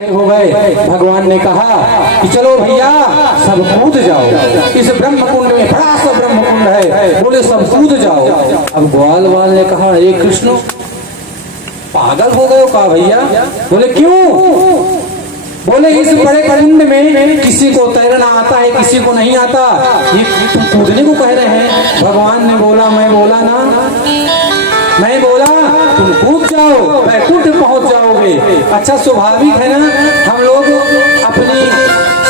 हो गए। भगवान ने कहा कि चलो भैया सब कूद जाओ, इस ब्रह्म कुंड में बड़ा सा ब्रह्म कुंड है, बोले सब कूद जाओ। अब ग्वाल वाल ने कहा हे कृष्ण पागल हो गए हो का भैया? बोले क्यों? बोले इस बड़े कुंड में किसी को तैरना आता है, किसी को नहीं आता, ये तुम कूदने को कह रहे हैं। भगवान ने बोला मैं बोला ना, मैं बोला तुम कूद जाओ बैकुंठ पहुंच जाओगे। अच्छा स्वाभाविक है ना, हम लोग अपनी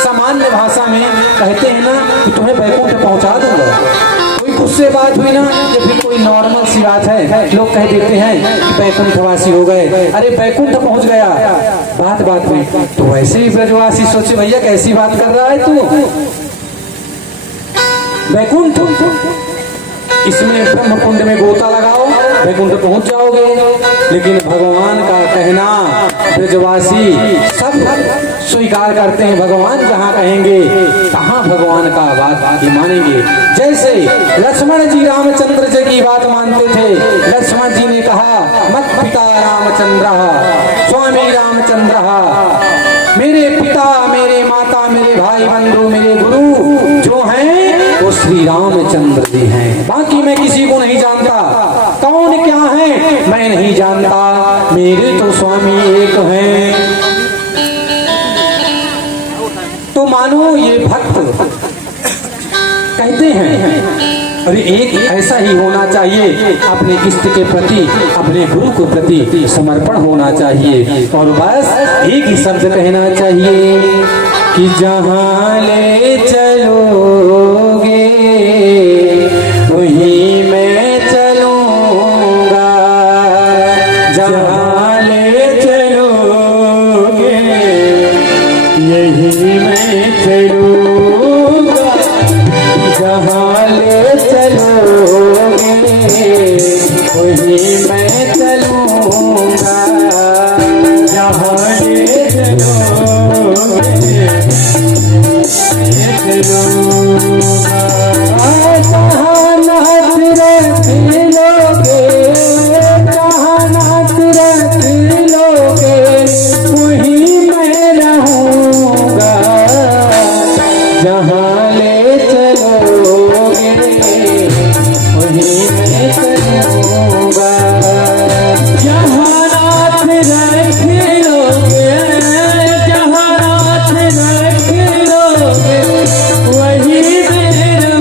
सामान्य भाषा में कहते हैं ना कि तुम्हें बैकुंठ पहुंचा दूंगा। कोई गुस्से बात हुई ना, या फिर कोई नॉर्मल सी बात है, लोग कह देते हैं बैकुंठवासी हो गए, अरे बैकुंठ पहुंच गया, बात में। तो वैसे ही ब्रजवासी सोचे भैया कैसी बात कर रहा है तू, बैकुंठ इसमें ब्रह्म कुंड में गोता लगाओ बैकुंठ पहुंच जाओगे। लेकिन भगवान का कहना ब्रजवासी सब स्वीकार करते हैं, भगवान जहाँ कहेंगे कहाँ भगवान का बात मानेंगे। जैसे लक्ष्मण जी रामचंद्र जी की बात मानते थे, लक्ष्मण जी ने कहा मत पिता रामचंद्र स्वामी रामचंद्र, मेरे पिता मेरे माता मेरे भाई बंधु मेरे गुरु जो हैं वो श्री रामचंद्र जी हैं, बाकी मैं किसी को नहीं जानता, कौन क्या है मैं नहीं जानता, मेरे तो स्वामी एक हैं। तो मानो ये भक्त कहते हैं अरे एक ऐसा ही होना चाहिए, अपने इष्ट के प्रति अपने गुरु के प्रति समर्पण होना चाहिए, और बस एक ही शब्द कहना चाहिए कि जहाँ ले चलोगे वहीं मैं चलूँगा, जहाँ ले चलोगे यही मैं चलूँगा, जहाँ ले चलोगे वहीं मैं चलूँगा, जहाँ ले चलोगे जहाँ नाथ रख लोगे, जहाँ नाथ रख लोगे वहीं मैं रहूँगा, जहाँ ले चलोगे वहीं मैं चलूँगा, जहाँ नाथ रख लोगे, जहाँ नाथ रख लोगे वहीं मैं रहूँगा,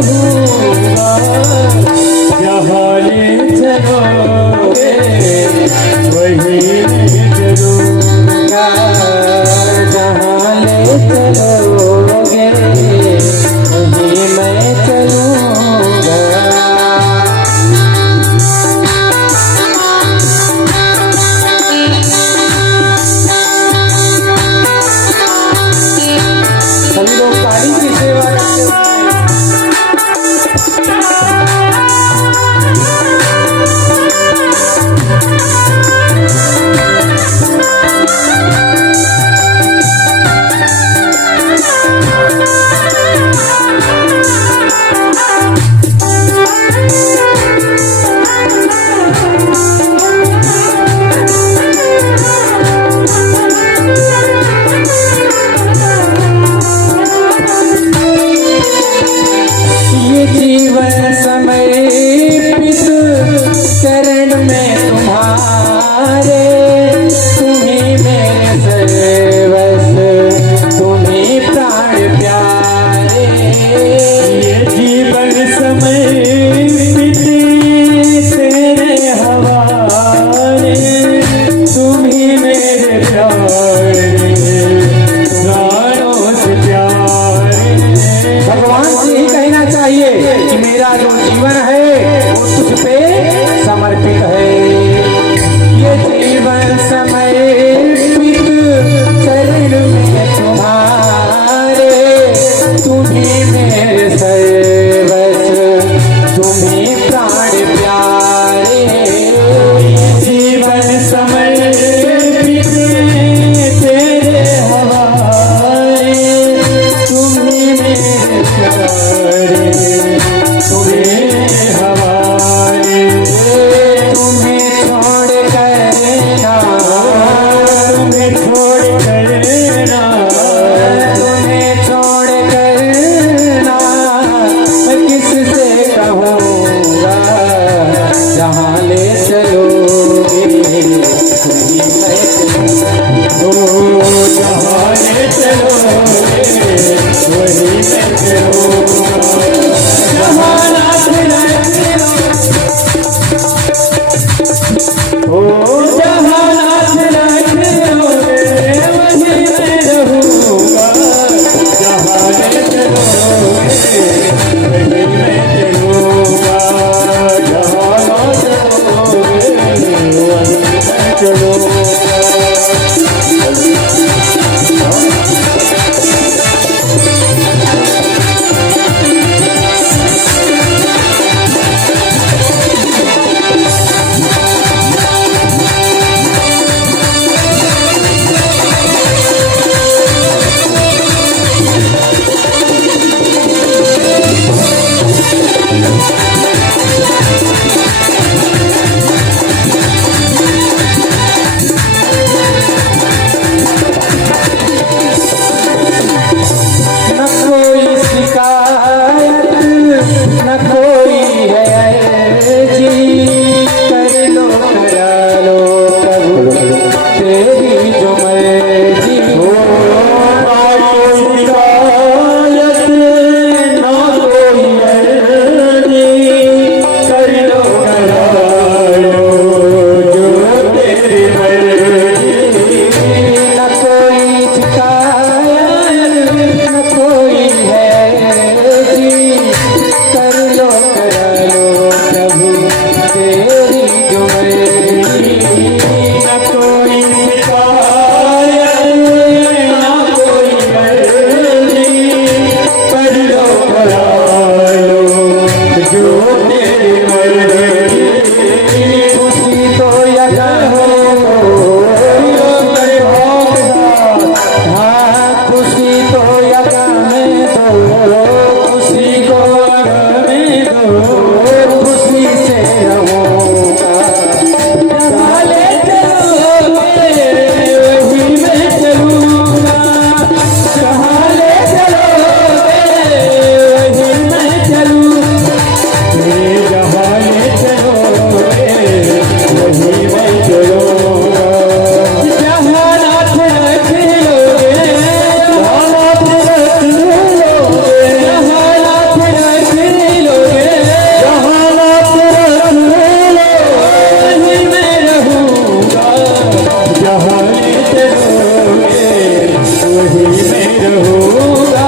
वही मैं रहूँगा,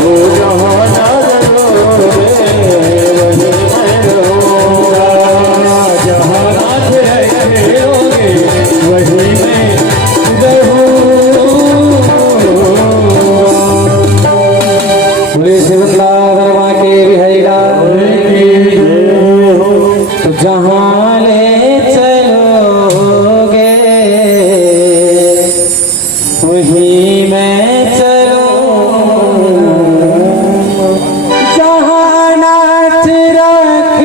वो जहाँ ना रहोगे वही मैं रहूँगा, जहाँ नाथ रहोगे वही मैं रहूँगा। बोले शिवलाल के बिहारीला तो जहाँ ले चलोगे वही मैं चलूं, जहाँ नाथ रख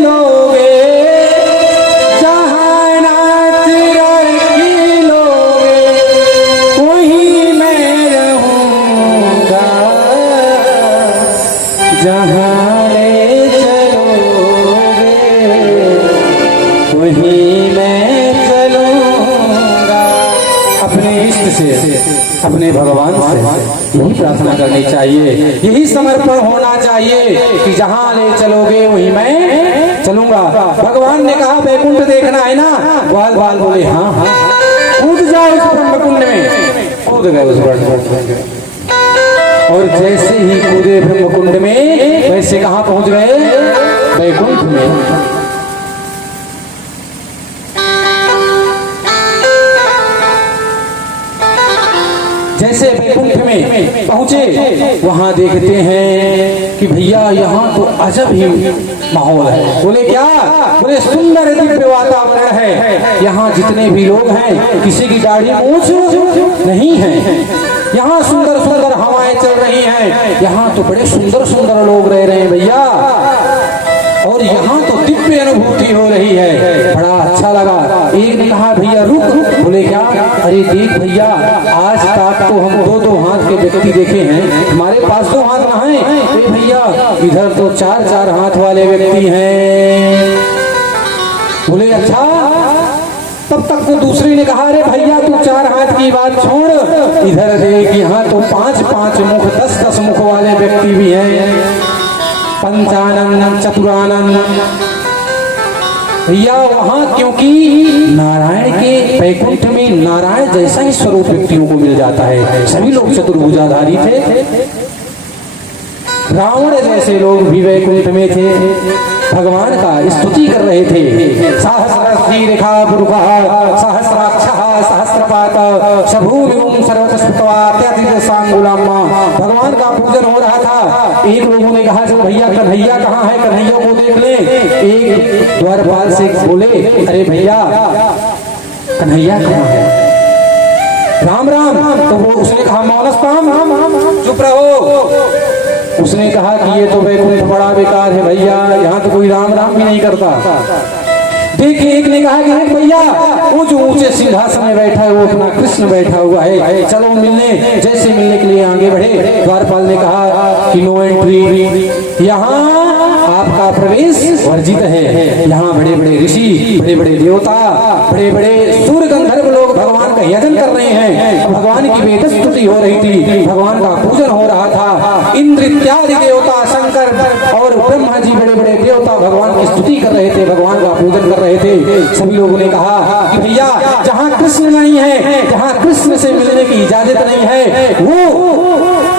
लोगे, जहाँ नाथ रख लोगे वही मैं रहूँगा, जहाँ ले चलोगे वही मैं चलूँगा। अपने इष्ट से, अपने भगवान से यही प्रार्थना करनी चाहिए, यही समर्पण होना चाहिए कि जहाँ ले चलोगे वही मैं चलूंगा। भगवान ने कहा वैकुंठ देखना है ना, ग्वाल बाल बोले हाँ हाँ, कूद जाओ उस ब्रह्मकुंड में। कूद गए उस ब्रह्मकुंड में, और जैसे ही कूदे ब्रह्मकुंड में वैसे कहाँ पहुंच गए, वैकुंठ में। जैसे वैकुंठ में पहुंचे वहां देखते हैं कि भैया यहाँ तो अजब ही माहौल है। बोले क्या? बोले सुंदर दिव्य वातावरण है, यहाँ जितने भी लोग हैं किसी की दाढ़ी मूंछ नहीं है, यहाँ सुंदर सुंदर हवाएं चल रही हैं, यहाँ तो बड़े सुंदर सुंदर लोग रह रहे हैं भैया, और यहाँ तो दिव्य अनुभूति हो रही है, बड़ा अच्छा लगा। एक ने कहा भैया रुक। बोले क्या? अरे देख भैया, आज तक तो हम दो दो हाथ के व्यक्ति देखे हैं, हमारे पास दो हाथ कहाँ हैं? अरे भैया इधर तो चार चार हाथ वाले व्यक्ति हैं। बोले अच्छा। तब तक तो दूसरे ने कहा अरे भैया तू चार हाथ की बात छोड़, इधर देख यहाँ तो पांच पांच मुख, दस दस मुख वाले व्यक्ति भी हैं, पंचानन चतुरानन। भैया वहां क्योंकि नारायण के वैकुंठ में नारायण जैसा ही स्वरूप व्यक्तियों को मिल जाता है, सभी लोग चतुर्भुजाधारी थे, रावण जैसे लोग भी वैकुंठ में थे, भगवान का स्तुति कर रहे थे। सहस्रशीर्षा पुरुषः सहस्राक्षः सहस्रपात शभूमिं सर्वतस्पत्वात्यतिसांगुलम्। भगवान का पूजन हो रहा था। एक लोगों ने कहा चलो भैया कन्हैया कहाँ है, कन्हैया को देख ले। एक द्वारपाल से बोले अरे भैया कन्हैया कहाँ है? राम राम। तो वो उसने कहा मौनस्ताम, चुप रहो। उसने कहा कि ये तो वैकुंठ बड़ा बेकार है भैया, यहाँ तो कोई राम राम भी नहीं करता। देखिए एक ने कहा कि भैया वो जो ऊंचे सिंहासन में बैठा है वो अपना कृष्ण बैठा हुआ है, चलो मिलने। जैसे मिलने के लिए आगे बढ़े, द्वारपाल ने कहा कि नो एंट्री, यहाँ आपका प्रवेश वर्जित है। यहाँ बड़े बड़े ऋषि, बड़े बड़े देवता, बड़े बड़े सूर्य गंधर्व लोग भगवान का यजन कर रहे हैं, भगवान की वेद स्तुति हो रही थी, भगवान का पूजन हो रहा था। इंद्र इत्यादि देवता, शंकर और ब्रह्मा जी बड़े बड़े देवता भगवान की स्तुति कर रहे थे, भगवान का पूजन कर रहे थे। सभी लोगों ने कहा कि भैया जहाँ कृष्ण नहीं है, जहाँ कृष्ण से मिलने की इजाजत नहीं है, वो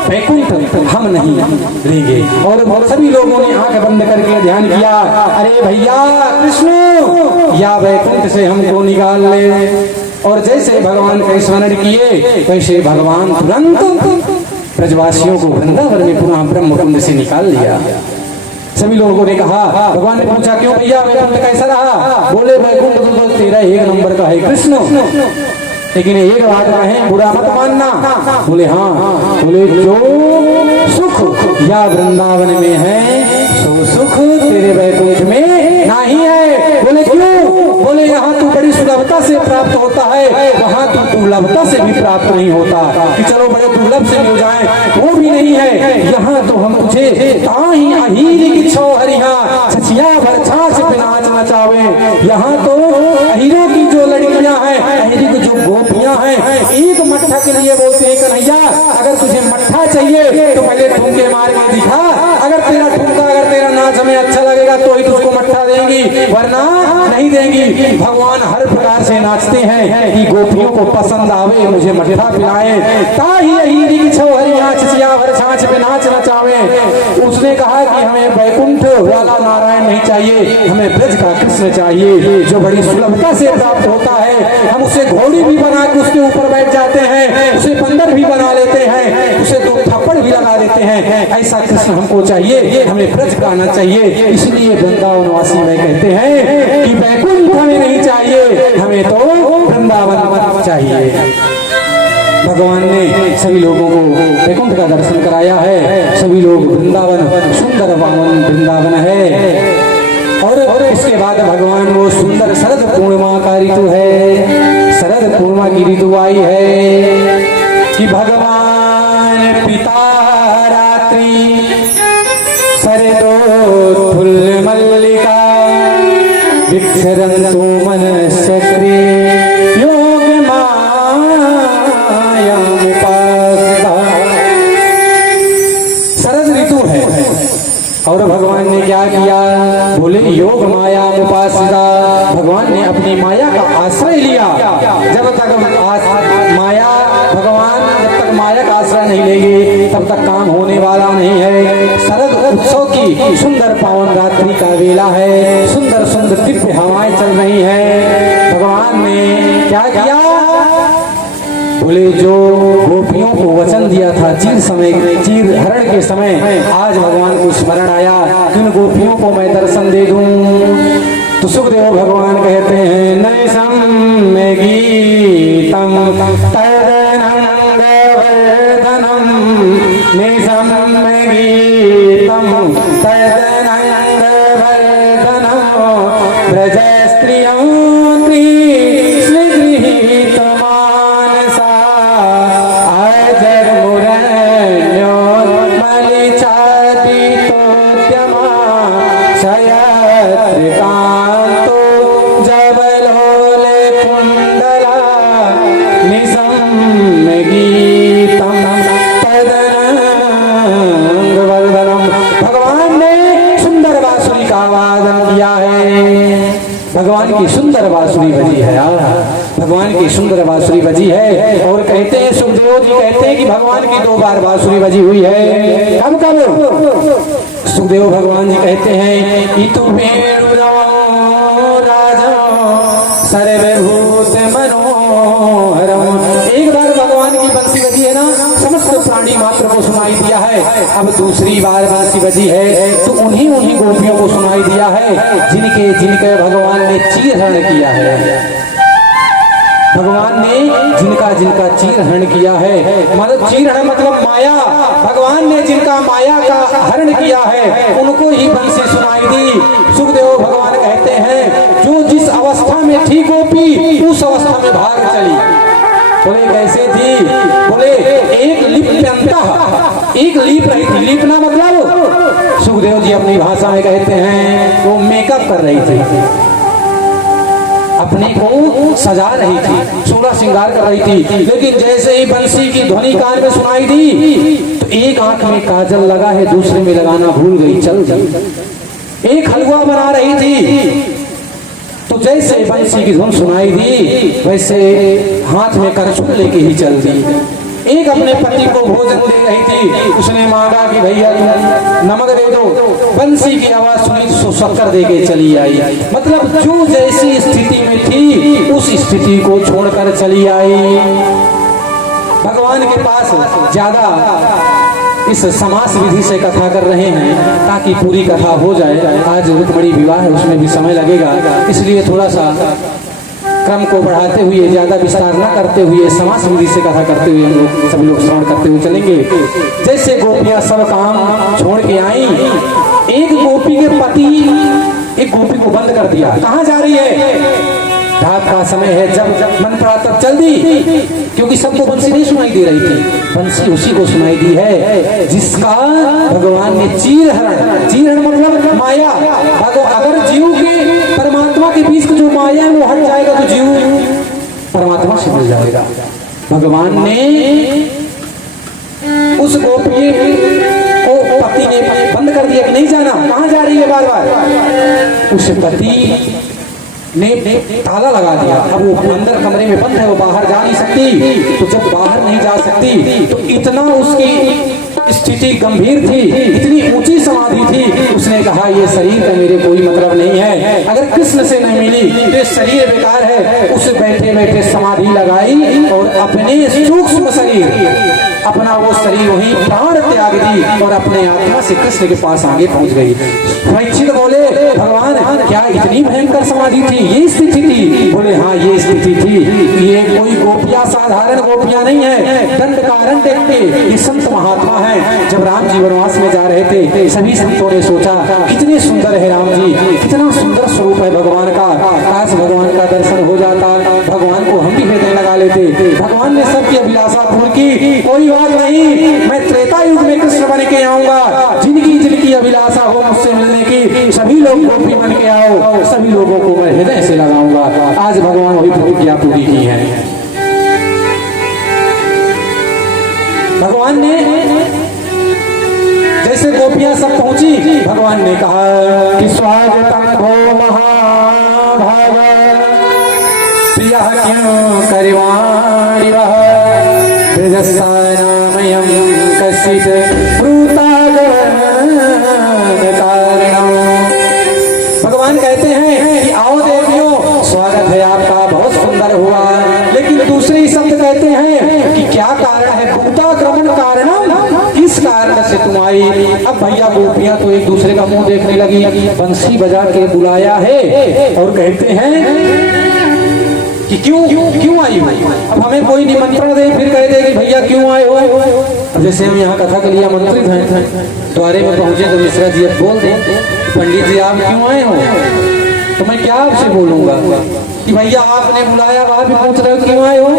वैकुंठ हम नहीं लेंगे। और सभी लोगों ने आंख बंद करके ध्यान किया, अरे भैया कृष्ण या वैकुंठ से हमको निकाल ले। और जैसे भगवान का स्मरण किए वैसे भगवान तुरंत ब्रजवासियों को वृंदावन में पुनः ब्रह्मकुंड से निकाल लिया। सभी लोगों ने कहा, भगवान ने पूछा क्यों भैया वैकुंठ कैसा रहा? बोले वैकुंठ तो तेरा एक नंबर का है कृष्ण, लेकिन एक बात कहें बुरा मत मानना। बोले हाँ। बोले जो सुख या वृंदावन में है सो सुख तेरे वैकुंठ में नहीं है। बोले क्यों? बोले यहाँ तू बड़ी सुलभता से प्राप्त होता है, वहाँ तू दुर्लभता से भी प्राप्त नहीं होता कि चलो बड़े दुर्लभ से मिल जाए, वो भी नहीं है। यहाँ तो हम तुझे ताही अहीर की छो हरिहा छछिया भर छाछ पे नाच नचावे। यहाँ तो अहीरों की जो लड़कियां हैं, अहीरी की जो गोपियां हैं, एक मट्ठा के लिए बोलते हैं कन्हैया अगर तुझे मट्ठा चाहिए तो पहले ठुमके मार के दिखा, अगर तेरा ठुमका अगर तेरा नाच नाच में अच्छा लगेगा तो ही तुझको मट्ठा देंगी, वरना नहीं देंगी। भगवान हर प्रकार से नाचते हैं कि गोपियों को पसंद आवे, मुझे मट्ठा पिलाए। ताही यही की छौहरी नाच सियावर छाछ पे नाच नचावे। उसने कहा कि हमें वैकुंठ वाला नारायण नहीं चाहिए, हमें ब्रज का कृष्ण चाहिए जो बड़ी सुलभता से प्राप्त होता है। हम उसे घोड़ी भी बना के उसके ऊपर बैठ जाते हैं, उसे बंदर भी बना लेते हैं, उसे 2 थप्पड़ भी लगा देते हैं। ऐसा कृष्ण हमको चाहिए, हमें ब्रज का आना चाहिए। इसलिए वृंदावनवासी में कहते हैं कि वैकुंठ हमें नहीं चाहिए, हमें तो वृंदावन चाहिए। भगवान ने सभी लोगों को वैकुंठ का दर्शन कराया है। सभी लोग वृंदावन, सुंदर पावन वृंदावन है। और इसके बाद भगवान वो सुंदर शरद पूर्णिमा का ऋतु है, शरद पूर्णिमा की ऋतु आई है कि भगवान पिता रात्रि शरदोत्फुल्ल मल्लिका विक्षरन्तु मनश्चक्रे योग शरद ऋतु है। और भगवान ने क्या किया? बोले योग माया उपासिता। भगवान ने अपनी माया का आश्रय लिया। जब तक माया भगवान जब तक माया का आश्रय नहीं लेंगे तब तक काम होने वाला नहीं है। शरद उत्सव की सुंदर पावन रात्रि का वेला है, सुंदर सुंदर दिव्य हवाएं चल रही है। भगवान ने क्या किया? बोले जो गोपियों को वचन दिया था चीर हरण के समय, आज भगवान को स्मरण आया कि उन गोपियों को मैं दर्शन दे दूं। तो सुखदेव भगवान कहते हैं नैषं मे गीतं तदनंद वर्धनम, नैषं मे गीतं तदनंद वर्धनम ब्रज स्त्रियों भगवान की सुंदर बांसुरी बजी है यार, भगवान की सुंदर बांसुरी बजी है। और कहते हैं सुखदेव जी कहते हैं कि भगवान की 2 बार बांसुरी बजी हुई है। कब कब? सुखदेव भगवान जी कहते हैं कि तुम राजा सर्वभूत मनोहरम। एक बार भगवान की बंसी बजी है ना, समस्त प्राणी मात्र को सुनाई दिया है। अब दूसरी बार बांसी बजी है तो उन्हीं गोपियों को सुनाई दिया है जिनके भगवान ने चीर हरण किया है। भगवान ने जिनका चीर हरण किया है, मतलब चीर हरण मतलब माया। भगवान ने जिनका माया का हरण किया है उनको ही बंसी सुनाई दी। सुखदेव भगवान कहते हैं जो जिस अवस्था में थी गोपी उस अवस्था में भाग चली। बोले कैसे थी? बोले एक एक लीप रही थी। लीपना मतलब सुखदेव जी अपनी भाषा में कहते हैं वो मेकअप कर रही थी, अपने को सजा रही थी, सोलह श्रृंगार कर रही थी। लेकिन जैसे ही बंसी की ध्वनि कान में सुनाई दी तो एक आंख में काजल लगा है, दूसरे में लगाना भूल गई, चल गई। एक हलवा बना रही थी तो जैसे बंसी की धुन सुनाई दी वैसे हाथ में करछुल लेके ही चल दी। एक अपने पति को भोजन दे रही थी, उसने मांगा कि भैया तुम नमक दे दो, बंसी की आवाज सुनी तो शक्कर दे के चली आई। मतलब जो जैसी स्थिति में थी उस स्थिति को छोड़कर चली आई। भगवान के पास ज्यादा इस समास विधि से कथा कर रहे हैं ताकि पूरी कथा हो जाए। आज रुक्मिणी विवाह है, उसमें भी समय लगेगा, इसलिए थोड़ा सा क्रम को बढ़ाते हुए ज्यादा विस्तार न करते हुए समास विधि से कथा करते हुए हम लोग सभी लोग श्रवण करते हुए चलेंगे। जैसे गोपियां सब काम छोड़ के आई, एक गोपी के पति एक गोपी को बंद कर दिया। कहाँ जा रही है? रात का समय है, जब मन पड़ा तब चल दी, क्योंकि सबको बंसी नहीं सुनाई दे रही थी, बंसी उसी को सुनाई दी है जिसका भगवान ने चीर हरण मतलब माया। अगर जीव के परमात्मा के बीच जो माया है वो हट जाएगा तो जीव परमात्मा से मिल जाएगा। भगवान ने उस गोपी को पति ने बंद कर दिया। कहती है नहीं जाना, कहाँ जा रही है बार बार। उस पति ने ताला लगा दिया। अब वो अंदर कमरे में बंद है, वो बाहर जा नहीं सकती। तो जब बाहर नहीं जा सकती तो इतना उसकी स्थिति गंभीर थी, इतनी ऊंची समाधि थी, उसने कहा ये शरीर का मेरे कोई मतलब नहीं है, अगर कृष्ण से नहीं मिली तो ये शरीर बेकार है। उसे बैठे बैठे समाधि लगाई और अपने सूक्ष्म शरीर, अपना वो शरीर वहीं प्राण त्याग दी और अपने आत्मा से कृष्ण के पास आगे पहुंच गई। परीक्षित बोले भगवान क्या इतनी भयंकर समाधि थी, ये स्थिति थी? बोले हाँ ये स्थिति थी। ये कोई गोपियां साधारण गोपियां नहीं है, दंडकारण्य के ये संत महात्मा है। जब राम जी वनवास में जा रहे थे, सभी संतों ने सोचा कितने सुंदर है राम जी, कितना सुंदर स्वरूप है भगवान का, काश भगवान का दर्शन हो जाता, भगवान को हम भी हृदय लगा लेते। भगवान ने सबकी अभिलाषा पूर्ण की, कोई बात नहीं, मैं त्रेता युग में कृष्ण बन के आऊंगा, जिनकी अभिलाषा हो मुझसे मिलने की, सभी लोग गोपी बन के आओ, सभी लोगों को मैं हृदय से लगाऊंगा। आज भगवान वही प्रतिज्ञा पूरी की है। भगवान ने जैसे गोपियां सब पहुंची, भगवान ने कहा कि स्वागतम हो महाभाग, प्रिय क्यों करवाणि वह ब्रजस्थानामयं कश्चित् ब्रूतागमन कारणम्। भगवान कहते हैं कि आओ देवियों, स्वागत है आपका, बहुत सुंदर हुआ। लेकिन दूसरे शब्द कहते हैं कि क्या कारण है, ब्रूतागमन कारणम, किस कारण से तुम आई? अब भैया गोपियां तो एक दूसरे का मुंह देखने लगी, बंसी बजा के बुलाया है और कहते हैं कि क्यों आई हो? अब हमें कोई निमंत्रण दे फिर कह दे कि भैया क्यों आए हो। अब जैसे हम यहाँ कथा के लिए आमंत्रित हैं, द्वारे में पहुंचे तो मिश्रा जी अब बोल दें पंडित जी आप क्यों आए हो, तो मैं क्या आपसे बोलूंगा कि भैया आपने बुलाया, आप भी पूछ रहे हो क्यों आए हो।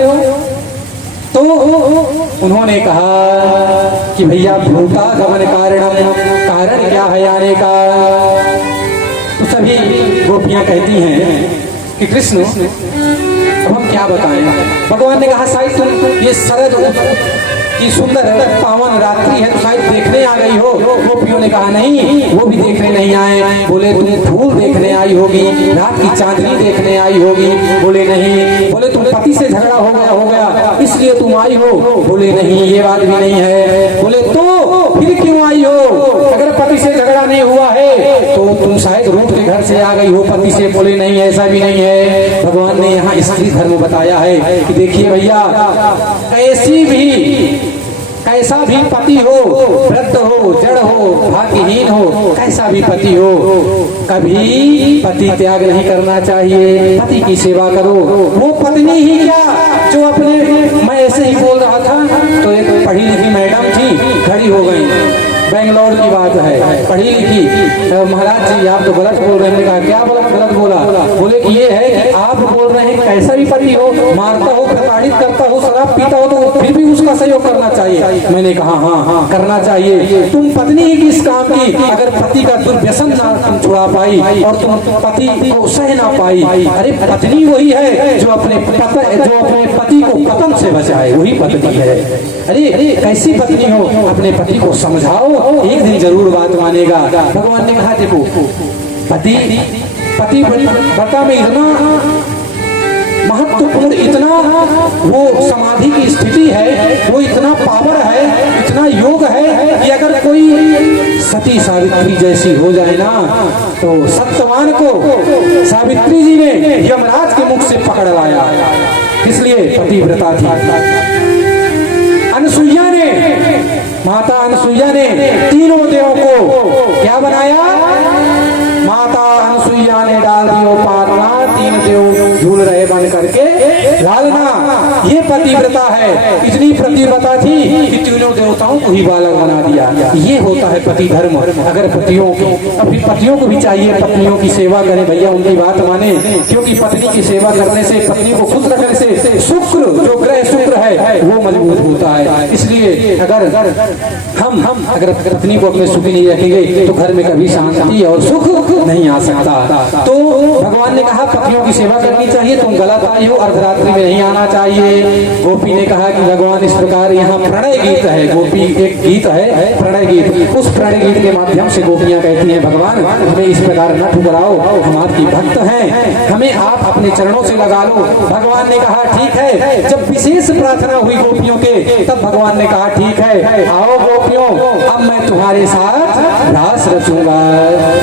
तो उन्होंने कहा कि भैया भूतागमन कारणम, कारण क्या है आने का। तो सभी गोपियां कहती हैं कि कृष्ण अब हम क्या बताएं। भगवान ने कहा शायद तुम ये शरद की सुंदर पावन रात्रि है तो शायद देखने आ गई हो। गोपियों ने कहा नहीं, वो भी देखने नहीं आए। बोले तुम फूल देखने आई होगी, रात की चांदनी देखने आई होगी। बोले नहीं। बोले तुम पति से झगड़ा हो गया इसलिए तुम आई हो। बोले नहीं, ये बात भी नहीं है। बोले तो फिर क्यों आई हो? अगर पति से झगड़ा नहीं हुआ है तो तुम शायद रूठ के घर से आ गई हो पति से। बोले नहीं, ऐसा भी नहीं है। भगवान ने यहाँ स्त्री धर्म बताया है कि देखिए भैया, कैसा भी पति हो, वृद्ध हो, जड़ हो, भाग्यहीन हो, कैसा भी पति हो, कभी पति त्याग नहीं करना चाहिए। पति की सेवा करो। वो पत्नी ही क्या जो अपने, मैं ऐसे ही बोल रहा था तो एक पढ़ी लिखी मैडम थी, खड़ी हो गई, बेंगलोर की बात है, पढ़ी लिखी। महाराज जी आप तो गलत बोल रहे हैं। कहा क्या गलत बोला? बोले कि ये है कि आप बोल रहे हैं कैसा भी पति हो, मारता हो, प्रताड़ित करता हो, शराब पीता हो तो फिर भी उसका सहयोग करना चाहिए। मैंने कहा हाँ करना चाहिए। तुम पत्नी ही किस काम की अगर पति का दुर्व्यसन ना तुम छुड़ा पाई और तुम पति को सह ना पाई। अरे पत्नी वही है जो अपने पति को पतन से बचाए, वही पत्नी है। अरे कैसी पत्नी हो, अपने पति को समझाओ, एक दिन जरूर बात मानेगा। भगवान ने कहा देखो पति व्रता में इतना महत्वपूर्ण, इतना वो समाधि की स्थिति है, वो इतना पावर है, इतना योग है कि अगर कोई सती सावित्री जैसी हो जाए ना तो सत्यवान को सावित्री जी ने यमराज के मुख से पकड़ लाया। इसलिए पतिव्रता थी। अनसुईया ने, माता अनसुईया ने तीनों देवों को क्या बनाया? माता अनसुईया ने डाल दियो पालना, तीन देव झूल रहे बन करके लालना। ये पतिव्रता है। इतनी पतिव्रता थी कि तीनों देवताओं को ही बालक बना दिया। ये होता है पति धर्म। अगर पतियों को भी चाहिए पत्नियों की सेवा करें भैया, उनकी बात माने, क्योंकि पत्नी की सेवा करने से, पत्नी को खुश रखने से शुक्र, जो ग्रह शुक्र है वो मजबूत होता है। इसलिए अगर हम अगर पत्नी को अपने सुखी नहीं रखेंगे तो घर में कभी शांति और सुख नहीं आ सकता। तो भगवान ने कहा पतियों की सेवा करनी चाहिए। तुम गलत आई हो, अर्धरात्रि में नहीं आना चाहिए। गोपी ने कहा कि भगवान इस प्रकार यहाँ प्रणय गीत है, गोपी एक गीत है प्रणय गीत, उस प्रणय गीत के माध्यम से गोपियाँ कहती हैं भगवान हमें इस प्रकार न ठुकराओ, हम आपकी भक्त हैं, हमें आप अपने चरणों से लगा लो। भगवान ने कहा ठीक है। जब विशेष प्रार्थना हुई गोपियों के तब भगवान ने कहा ठीक है, आओ गोपियों अब मैं तुम्हारे साथ रास रचूंगा।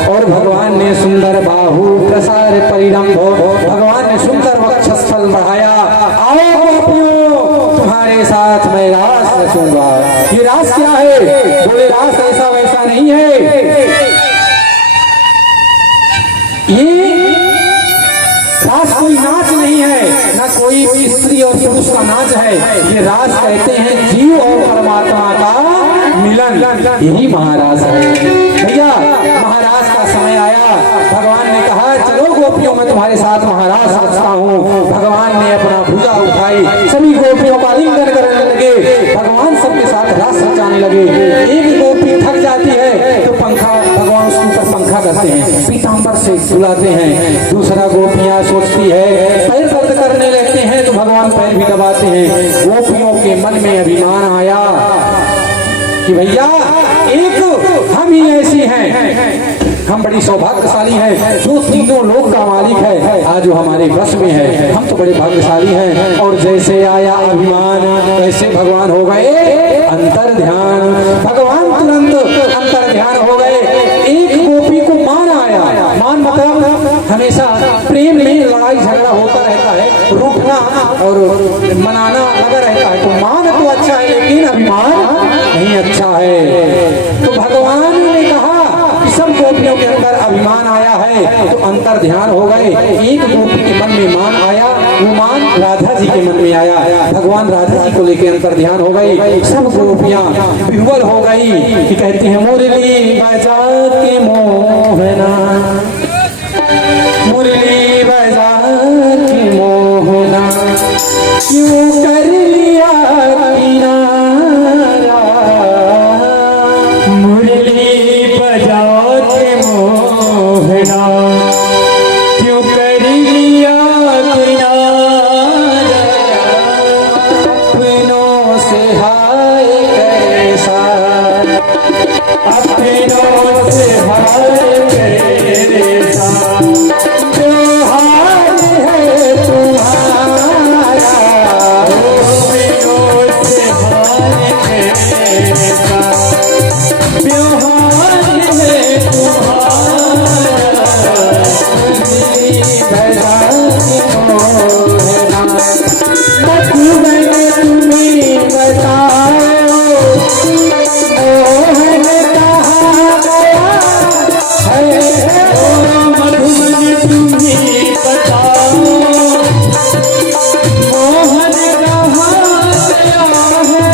और भगवान ने सुंदर बाहु प्रसार परिरंभो, भगवान ने सुंदर वक्षस्थल बढ़ाया, आओ गोपियों तुम्हारे साथ मैं रास रचूंगा। ये रास क्या है? बोले रास ऐसा वैसा नहीं है, ये रास कोई नाच नहीं है, ना कोई स्त्री और पुरुष का नाच है, ये रास कहते हैं जीव और परमात्मा का मिलन, यही महारास है। भैया महारास का समय आया, भगवान ने कहा चलो गोपियों मैं तुम्हारे साथ महारास रचता हूँ। भगवान ने अपना भुजा उठाई, सभी गोपियों का आलिंगन करने लगे, भगवान सबके साथ रास रचाने लगे। एक गोपी थक जाती है तो पंखा, भगवान उसके ऊपर पंखा करते हैं, पीताम्बर से सुलाते हैं। दूसरा गोपियां सोचती है पैर दर्द करने लगते हैं तो भगवान पैर भी दबाते हैं। गोपियों के मन में अभिमान आया कि भैया एक हम ही ऐसी हैं, हम बड़ी सौभाग्यशाली हैं, जो तीनों लोक का मालिक है आज वो हमारे वश में है, हम तो बड़े भाग्यशाली हैं। और जैसे आया अभिमान वैसे भगवान हो गए अंतर ध्यान, भगवान तुरंत अंतर ध्यान हो गए। एक गोपी को मान आया, मान मतलब हमेशा प्रेम में लड़ाई झगड़ा होता रहता है, रूठना और मनाना लगा रहता है, तो मान तो अच्छा है लेकिन अभिमान नहीं अच्छा है। तो भगवान ने कहा सब गोपियों के अंदर अभिमान आया है तो अंतर ध्यान हो गए। एक गोपी के मन में मान आया, वो मान राधा जी के मन में आया, भगवान राधा जी को लेकर अंतर ध्यान हो गई। सब गोपियां विह्वल हो गई कि कहती हैं मुरली बजा के मोहना, मुरली बजा के मोहना क्यों कर लिया किनारा, मुरली बजा के मोहना क्यों कर लिया किनारा, अपनों से हाय कैसा, अपनों से हाय कैसा, जो हाल है तुम्हारा, अपनों से हाय कैसा, व्यवहार है तुम्हारा, भजा के मोहना मधुबन तुम्हें बताओ, मोहन कहाँ गया है, ओ मधुबन तुम्हें बताओ, मोहन कहाँ गया है,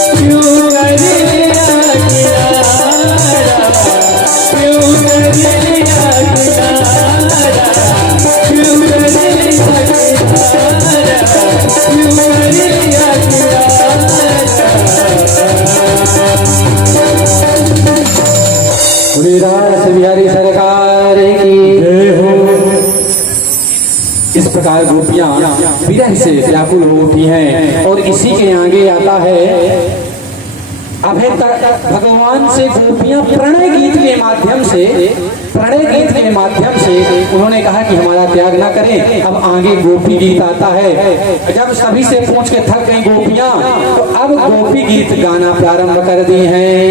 क्यों कर लिया किनारा, क्यों कर लिया किनारा, क्यों कर लिया किनारा, क्यों कर लिया रास बिहारी सरकार की जय हो। इस प्रकार गोपियां विरह से व्याकुल हो उठी हैं और इसी के आगे आता है अभय तक भगवान से गोपियां प्रणय गीत के माध्यम से उन्होंने कहा कि हमारा त्याग ना करें। अब आगे गोपी गीत आता है। जब सभी से पूछ के थक गई गोपियां तो अब गोपी गीत गाना प्रारंभ कर दी हैं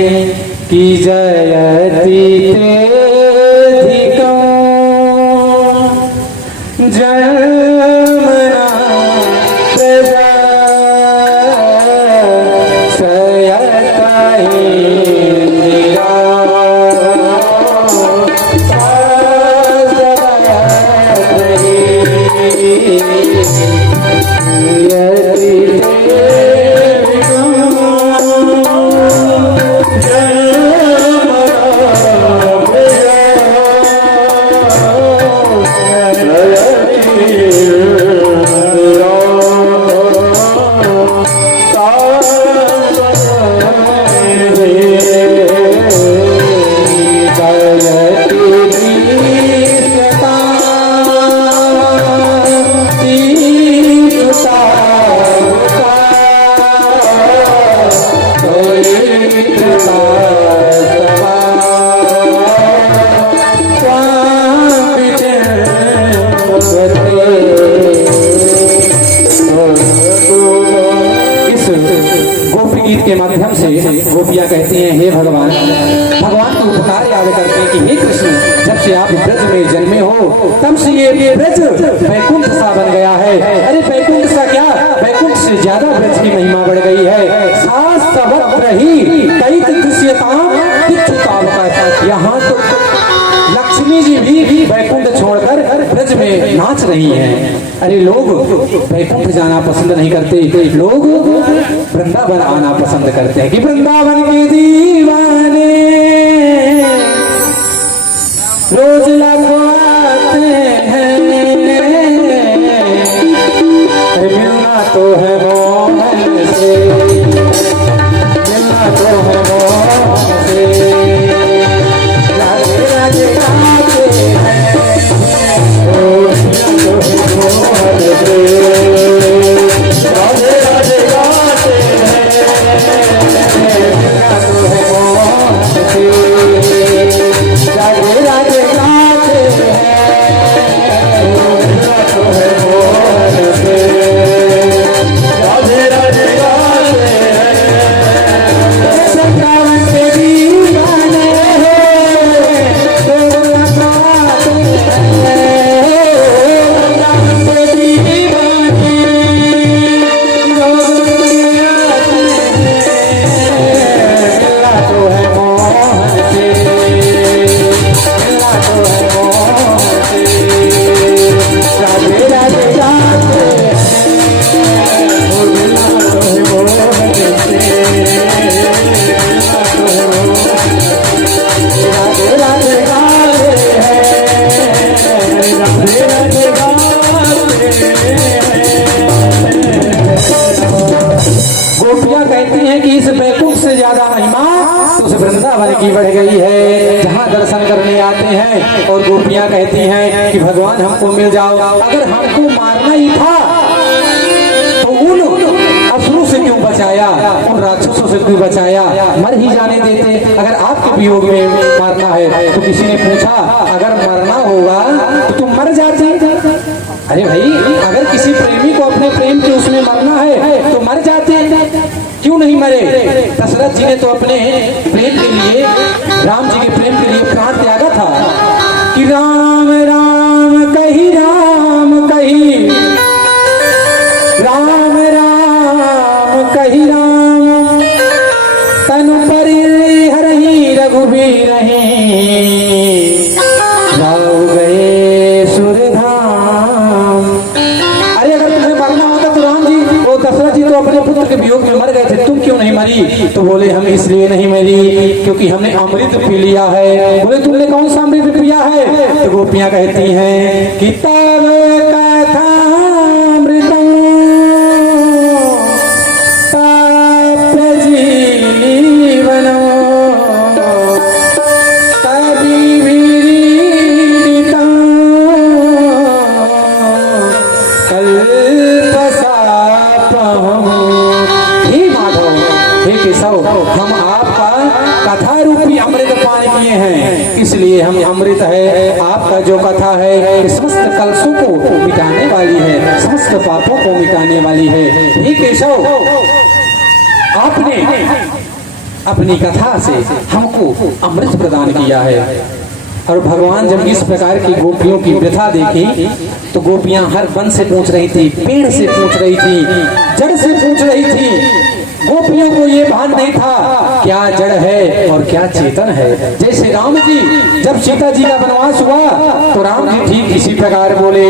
कि जयति तेधिका जयमना प्रजा गीत के माध्यम से गोपियां कहती हैं हे भगवान के उपकार याद करते हैं कि हे कृष्ण जब से आप ब्रज में जन्मे हो तब से ये ब्रज वैकुंठ सा बन गया है। अरे वैकुंठ सा क्या, वैकुंठ से ज्यादा ब्रज की महिमा बढ़ गई है। सास सवक्त्र ही कई दृश्यताम यहाँ तो लक्ष्मी जी भी वैकुंठ छोड़कर ब्रज में नाच रही हैं। अरे लोग वैकुंठ जाना पसंद नहीं करते, लोग वृंदावन आना पसंद करते हैं कि वृंदावन के दीवाने रोज लाखों आते हैं। अरे मिलना तो है मोहन से, मिलना तो है मोहन से। वृंदावन की बढ़ गई है, जहाँ दर्शन करने आते हैं और गोपियाँ कहती हैं कि भगवान हमको मिल जाओ। अगर हमको मारना ही था तो उन असुरों से क्यों बचाया, उन राक्षसों से क्यों बचाया, मर ही जाने देते। अगर आपके वियोग में मारना है तो किसी ने पूछा अगर मरना होगा तो तुम मर जाते। अरे भाई अगर किसी प्रेमी को अपने प्रेम के उसमें मरना है तो मर जाते, क्यों नहीं मरे। दशरथ जी ने तो अपने प्रेम के लिए, राम जी के प्रेम के लिए प्राण त्यागा था कि राम राम कही, राम कही, राम राम कही, राम तनु परिहरहि रघुबीर जाऊ गए सुरधाम। अरे अगर तुम्हें मरना होता तो राम जी, वो दशरथ जी तो अपने पुत्र के वियोग में मर गए थे, तुम क्यों नहीं मरी? तो बोले हम इसलिए नहीं मरी क्योंकि हमने अमृत पी लिया है। बोले तुमने कौन सा अमृत पिया है? तो गोपियां कहती हैं कि तब कथा अमृतम ताप्य जीवनो तदि विरीडितम् हे माधव, हे केशव, हम आपका कथा रूपी अमृत पान किए हैं, इसलिए हम अमृत है। आपका जो कथा है समस्त कलशों को मिटाने वाली है, समस्त पापों को मिटाने वाली है। हे केशव, आपने अपनी कथा से हमको अमृत प्रदान किया है। और भगवान जब इस प्रकार की गोपियों की व्यथा देखी तो गोपियां हर वन से पूछ रही थी, पेड़ से पूछ रही थी, जड़ से पूछ रही थी। गोपियों को ये भान नहीं था क्या जड़ है और क्या चेतन है। जैसे राम जी जब सीता जी का वनवास हुआ तो राम जी ठीक इसी प्रकार बोले।